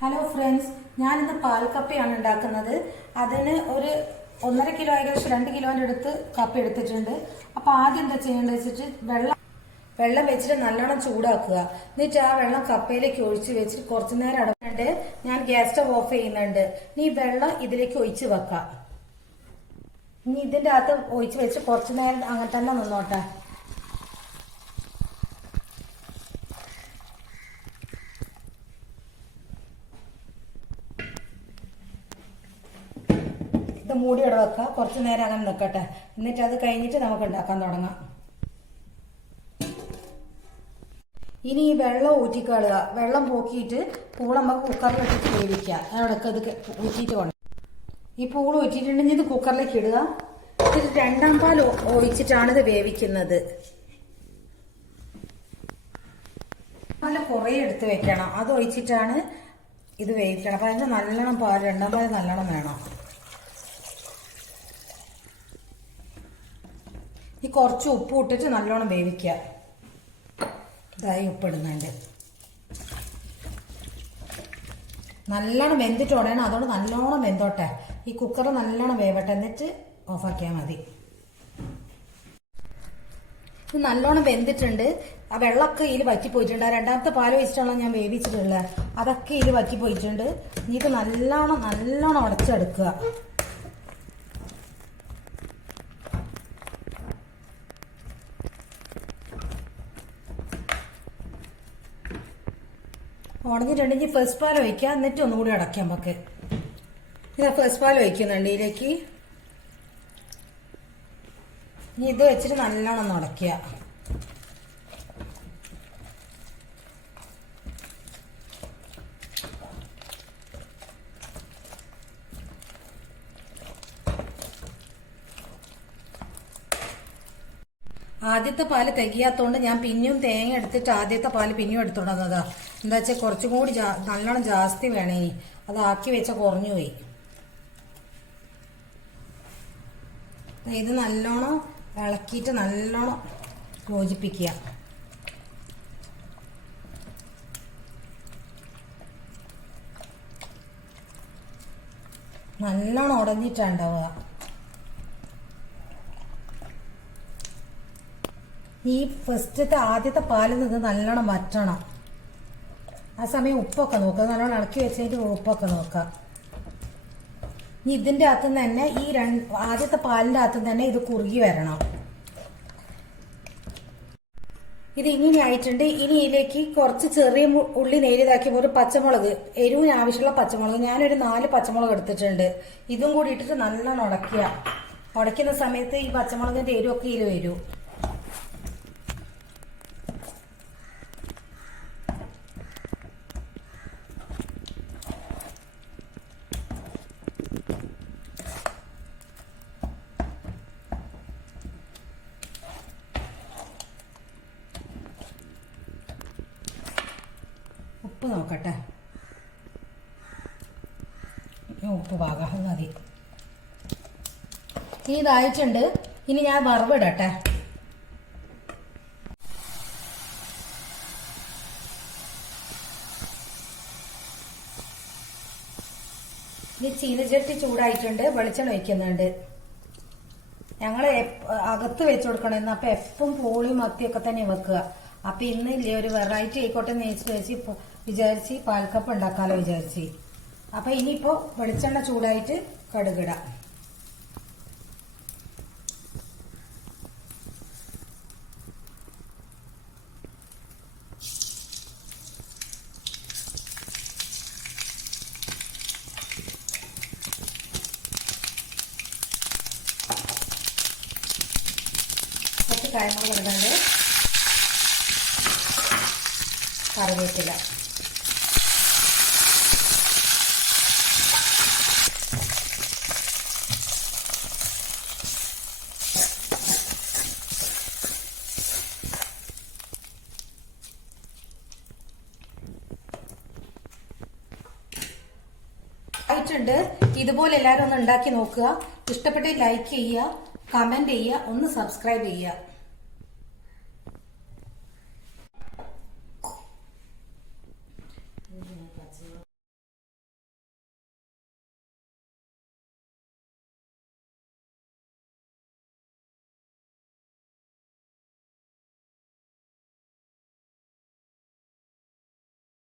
Hello friends ഞാൻ ഞാനിന്ന് പാൽക്കപ്പയാണ് ഉണ്ടാക്കുന്നത്. അതിന് ഒരു ഒന്നര കിലോ ഏകദേശം രണ്ട് കിലോന്റെ അടുത്ത് കപ്പ എടുത്തിട്ടുണ്ട്. അപ്പൊ ആദ്യം എന്താ ചെയ്യേണ്ടത് വെച്ചിട്ട് വെള്ളം വെള്ളം വെച്ചിട്ട് നല്ലോണം ചൂടാക്കുക. എന്നിട്ട് ആ വെള്ളം കപ്പയിലേക്ക് ഒഴിച്ച് വെച്ചിട്ട് കുറച്ചു നേരം അടക്കുന്നുണ്ട് ഞാൻ ഗ്യാസ് സ്റ്റവ് ഓഫ് ചെയ്യുന്നുണ്ട്. നീ വെള്ളം ഇതിലേക്ക് ഒഴിച്ച് വെക്കാം. ഇനി ഇതിന്റെ അകത്ത് ഒഴിച്ച് വെച്ച് കുറച്ചു നേരം അങ്ങനെ തന്നെ നിന്നോട്ടെ. മൂടി ഇവിടെ വെക്കുക കുറച്ച് നേരം അങ്ങനെ നിൽക്കട്ടെ എന്നിട്ട് അത് കഴിഞ്ഞിട്ട് നമുക്ക് ഉണ്ടാക്കാൻ തുടങ്ങാം. ഇനി ഈ വെള്ളം ഊറ്റിക്കളുക. വെള്ളം പോക്കിയിട്ട് പൂൾ നമുക്ക് കുക്കറിൽ ഇട്ടിട്ട് വേവിക്കുക. അവിടെയൊക്കെ ഇത് ഊറ്റിയിട്ട് കൊണ്ട് ഈ പൂൾ ഊറ്റിയിട്ടുണ്ടെങ്കിൽ ഇത് കുക്കറിലേക്ക് ഇടുക. ഇത് രണ്ടാം പാൽ ഒഴിച്ചിട്ടാണ് ഇത് വേവിക്കുന്നത്. പാൽ കുറേ എടുത്ത് വെക്കണം. അത് ഒഴിച്ചിട്ടാണ് ഇത് വേവിക്കണം. അപ്പൊ അതിന് നല്ലോണം പാൽ രണ്ടാം പാൽ നല്ലോണം വേണം. ഈ കുറച്ച് ഉപ്പ് ഇട്ടിട്ട് നല്ലോണം വേവിക്കുക. ഇതായി ഉപ്പ് ഉപ്പിടുന്നുണ്ട് നല്ലോണം വെന്തിട്ട് ഉടയണം അതുകൊണ്ട് നല്ലോണം വെന്തോട്ടെ. ഈ കുക്കർ നല്ലോണം വേവട്ടെ. എന്നിട്ട് ഓഫാക്കിയാൽ മതി. ഇത് നല്ലോണം വെന്തിട്ടുണ്ട്. ആ വെള്ളമൊക്കെ ഇതിൽ വറ്റി പോയിട്ടുണ്ട്. ആ രണ്ടാമത്തെ പാൽ വെച്ചിട്ടുള്ള ഞാൻ വേവിച്ചിട്ടുള്ളത്. അതൊക്കെ ഇതിൽ വറ്റി പോയിട്ടുണ്ട്. ഇനി ഇത് നല്ലോണം നല്ലോണം ഉടച്ചെടുക്കുക. ഉടഞ്ഞിട്ടുണ്ടെങ്കിൽ ഫസ്റ്റ് പാൽ ഒഴിക്കുക എന്നിട്ട് ഒന്നുകൂടി അടയ്ക്കാം നമുക്ക്. ഇതാ ഫസ്റ്റ് പാൽ ഒഴിക്കുന്നുണ്ട് ഇതിലേക്ക് ഇനി ഇത് വെച്ചിട്ട് നല്ലോണം ഒന്ന് ഉടയ്ക്കുക ആദ്യത്തെ പാൽ തികയാത്തോണ്ട് ഞാൻ പിന്നെയും തേങ്ങ എടുത്തിട്ട് ആദ്യത്തെ പാൽ പിന്നെയും എടുത്തോണ്ട് എന്താ വെച്ചാൽ കുറച്ചും കൂടി നല്ലോണം ജാസ്തി വേണേ അത് ആക്കി വെച്ച കുറഞ്ഞു പോയി. ഇത് നല്ലോണം ഇളക്കിയിട്ട് നല്ലോണം യോജിപ്പിക്കുക നല്ലോണം ഉടഞ്ഞിട്ടുണ്ടാവുക ഈ ഫസ്റ്റത്തെ ആദ്യത്തെ പാലിൽ നിന്ന് നല്ലോണം വറ്റണം. ആ സമയം ഉപ്പൊക്കെ നോക്കുക നല്ലോണം ഇളക്കി വെച്ചതിന്റെ ഉപ്പൊക്കെ നോക്കുക ഇനി ഇതിന്റെ അകത്ത് തന്നെ ഈ രണ്ട് ആദ്യത്തെ പാലിന്റെ അകത്ത് തന്നെ ഇത് കുറുകി വരണം. ഇത് ഇങ്ങനെ ആയിട്ടുണ്ട്. ഇനി ഇതിലേക്ക് കുറച്ച് ചെറിയ ഉള്ളി നേരിയതാക്കി ഒരു പച്ചമുളക് എരിവിന് ആവശ്യമുള്ള പച്ചമുളക് ഞാനൊരു നാല് പച്ചമുളക് എടുത്തിട്ടുണ്ട്. ഇതും കൂടി ഇട്ടിട്ട് നല്ലോണം ഉടക്കുക ഉടയ്ക്കുന്ന സമയത്ത് ഈ പച്ചമുളകിന്റെ എരിവൊക്കെ ഇതിൽ വരും. ഉപ്പ് നോക്കട്ടെ. ഉപ്പ് പാകം മതി. ഇനി ഇതായിട്ടുണ്ട് ഇനി ഞാൻ വറവിടട്ടെ. ഇനി ചീനച്ചട്ടി ചൂടായിട്ടുണ്ട്. വെളിച്ചെണ്ണ ഒഴിക്കുന്നുണ്ട്. ഞങ്ങൾ അകത്ത് വെച്ച് കൊടുക്കണമെന്ന് അപ്പൊ എപ്പം പോളിയും മത്തിയൊക്കെ തന്നെ വെക്കുക. അപ്പൊ ഇന്ന് ഇല്ലേ ഒരു വെറൈറ്റി ആയിക്കോട്ടെ നേച്ച് വെച്ച് വിചാരിച്ച് പാൽക്കപ്പ് ഉണ്ടാക്കാലോ വിചാരിച്ച്. അപ്പൊ ഇനിയിപ്പോ വെളിച്ചെണ്ണ ചൂടായിട്ട് കടുകിടാം. കുറച്ച് കായമുളക് ഇടുന്നുണ്ട് കറിവേപ്പില. ആയിട്ടുണ്ട്. ഇതുപോലെ എല്ലാവരും ഒന്ന് ഉണ്ടാക്കി നോക്കുക. ഇഷ്ടപ്പെട്ട് ലൈക്ക് ചെയ്യുക കമന്റ് ചെയ്യുക ഒന്ന് സബ്സ്ക്രൈബ് ചെയ്യുക.